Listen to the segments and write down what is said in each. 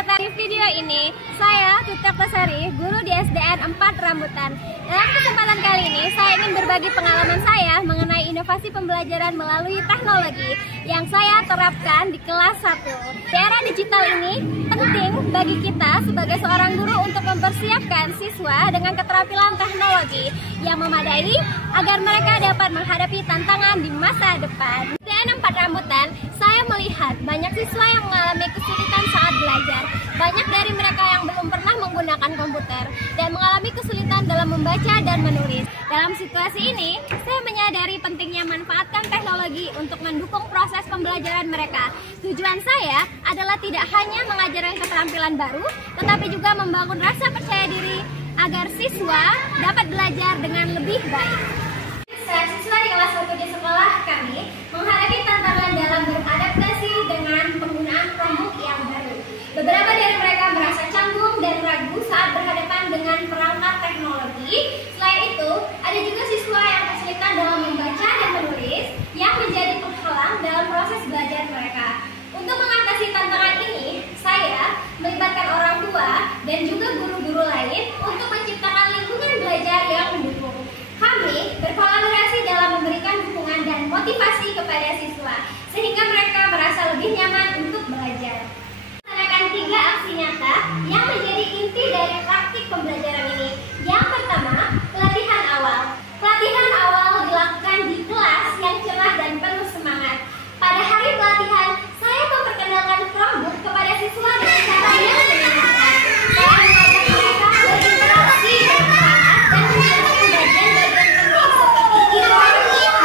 kegiatan di video ini, saya Tutik Pesari, guru di SDN 4 Rambutan. Dalam kesempatan kali ini, saya ingin berbagi pengalaman saya mengenai inovasi pembelajaran melalui teknologi yang saya terapkan di kelas 1. Di era digital ini, penting bagi kita sebagai seorang guru untuk mempersiapkan siswa dengan keterampilan teknologi yang memadai agar mereka dapat menghadapi tantangan di masa depan. Di SDN 4 Rambutan, saya melihat banyak siswa yang mengalami kesulitan saat belajar. Banyak dari mereka yang belum pernah menggunakan komputer dan mengalami kesulitan dalam membaca dan menulis. Dalam situasi ini, saya menyadari pentingnya manfaatkan teknologi untuk mendukung proses pembelajaran mereka. Tujuan saya adalah tidak hanya mengajarkan keterampilan baru, tetapi juga membangun rasa percaya diri agar siswa dapat belajar dengan lebih baik. Siswa di kelas 1 di sekolah kami menghadapi tantangan dalam beradaptasi dengan penggunaan Chromebook yang baru. Beberapa dari mereka merasa canggung dan ragu saat berhadapan dengan perangkat teknologi. Selain itu, ada juga siswa yang kesulitan dalam membaca dan menulis yang menjadi penghalang dalam proses belajar mereka. Untuk mengatasi tantangan ini, saya melibatkan orang tua dan juga guru-guru lain untuk menciptakan lingkungan belajar yang mendukung. Kami berkolaborasi dalam memberikan dukungan dan motivasi kepada siswa, sehingga mereka merasa lebih nyaman untuk belajar. Melaksanakan 3 aksi nyata yang menjadi inti dari praktik pembelajaran ini. Yang pertama, pelatihan awal. Pelatihan awal dilakukan di kelas yang cerah dan penuh semangat. Pada hari pelatihan, saya memperkenalkan Chromebook kepada siswa dengan cara yang menyenangkan. Saya mengajak mereka berinteraksi dengan anak dan menjelaskan bagian-bagian penting seperti keyboard,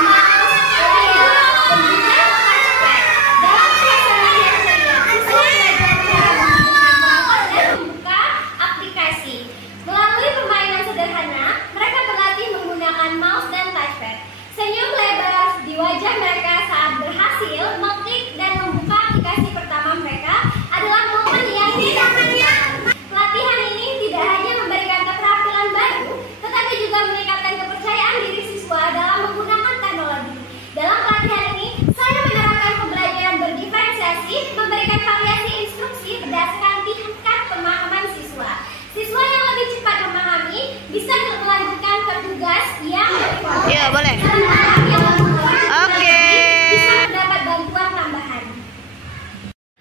mouse, layar, dan juga touchpad. Dalam suasana yang ceria, siswa belajar cara menggunakan perangkat dan membuka aplikasi. Melalui permainan sederhana, mereka berlatih menggunakan mouse dan touchpad. Senyum lebar di wajah mereka saat berhasil mengklik dan membuka aplikasi pertama mereka adalah momen yang tidak terlupakan. Pelatihan ini tidak hanya memberikan keterampilan baru, tetapi juga meningkatkan kepercayaan diri siswa dalam menggunakan teknologi. Dalam pelatihan ini, saya menerapkan pembelajaran berdiferensiasi, memberikan variasi instruksi berdasarkan tingkat pemahaman siswa. Siswa yang lebih cepat memahami bisa melanjutkan ke tugas yang lebih kompleks. Iya, boleh. Bisa mendapat bantuan tambahan.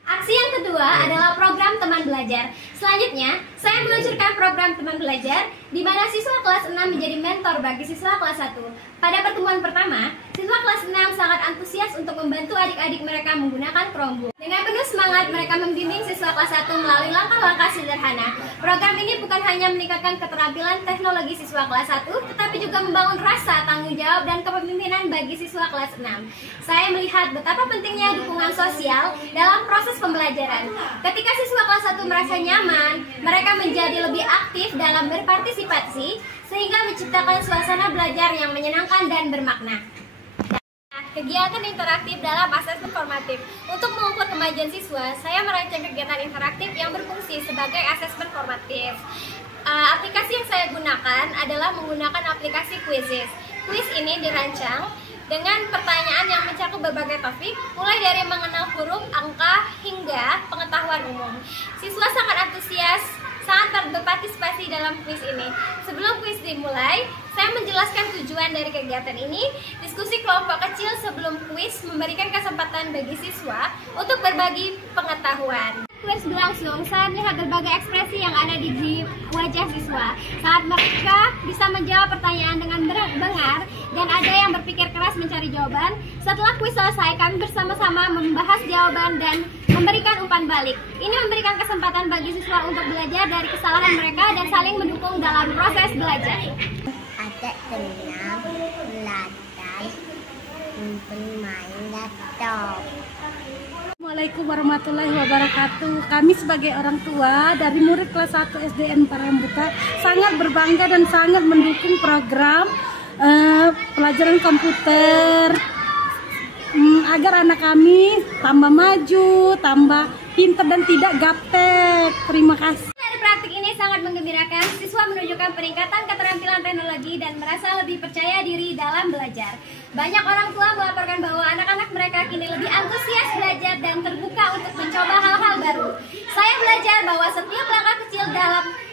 Aksi yang kedua adalah program teman belajar. Selanjutnya, saya meluncurkan program teman belajar di mana siswa kelas 6 menjadi mentor bagi siswa kelas 1. Pada pertemuan pertama, siswa kelas 6 sangat antusias untuk membantu adik-adik mereka menggunakan Chromebook. Dengan penuh semangat, mereka membimbing siswa kelas 1 melalui langkah-langkah sederhana. Program ini bukan hanya meningkatkan keterampilan teknologi siswa kelas 1, tetapi juga membangun rasa tanggung jawab dan kepemimpinan bagi siswa kelas 6. Saya melihat betapa pentingnya dukungan sosial dalam proses pembelajaran. Ketika siswa kelas 1 merasa nyaman, mereka menjadi lebih aktif dalam berpartisipasi, sehingga menciptakan suasana belajar yang menyenangkan dan bermakna. Kegiatan interaktif dalam asesmen formatif. Untuk mengukur kemajuan siswa, saya merancang kegiatan interaktif yang berfungsi sebagai asesmen formatif. Aplikasi yang saya gunakan adalah menggunakan aplikasi Quizizz. Quiz ini dirancang dengan pertanyaan yang mencakup berbagai topik, mulai dari mengenal huruf, angka, hingga pengetahuan umum. Siswa sangat antusias saat berpartisipasi dalam kuis ini. Sebelum kuis dimulai, saya menjelaskan tujuan dari kegiatan ini. Diskusi kelompok kecil sebelum kuis memberikan kesempatan bagi siswa untuk berbagi pengetahuan. Kuis berlangsung, saya melihat berbagai ekspresi yang ada di wajah siswa saat mereka bisa menjawab pertanyaan dengan benar dan ada yang berpikir keras mencari jawaban. Setelah kuis selesai, kami bersama-sama membahas jawaban dan memberikan umpan balik. Ini memberikan kesempatan bagi siswa untuk belajar dari kesalahan mereka dan saling mendukung dalam proses belajar. Ada tenang, belajar, bermain laptop. Assalamualaikum warahmatullahi wabarakatuh. Kami sebagai orang tua dari murid kelas 1 SDN 4 Rambutan sangat berbangga dan sangat mendukung program pelajaran komputer agar anak kami tambah maju, tambah pintar dan tidak gaptek. Terima kasih. Dari praktik ini sangat menggembirakan. Siswa menunjukkan peningkatan keterampilan teknologi dan merasa lebih percaya diri dalam belajar. Banyak orang tua melaporkan bahwa anak-anak mereka kini lebih antusias belajar dan terbuka untuk mencoba hal-hal baru. Saya belajar bahwa setiap langkah kecil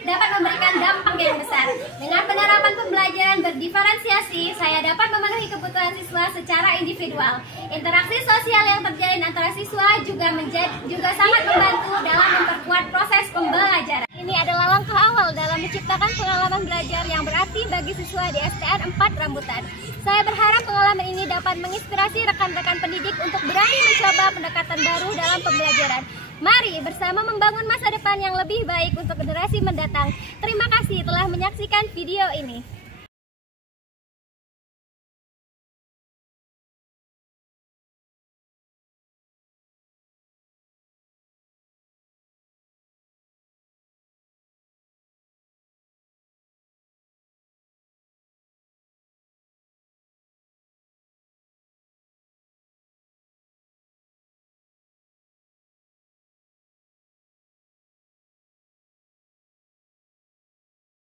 dapat memberikan dampak yang besar. Dengan penerapan pembelajaran berdiferensiasi, saya dapat memenuhi kebutuhan siswa secara individual. Interaksi sosial yang terjalin antara siswa juga sangat membantu dalam memperkuat proses pembelajaran. Ini adalah langkah awal dalam menciptakan pengalaman belajar yang berarti bagi siswa di SDN 4 Rambutan. Saya berharap pengalaman ini dapat menginspirasi rekan-rekan pendidik untuk berani mencoba pendekatan baru dalam pembelajaran. Mari bersama membangun masa depan yang lebih baik untuk generasi mendatang. Terima kasih telah menyaksikan video ini.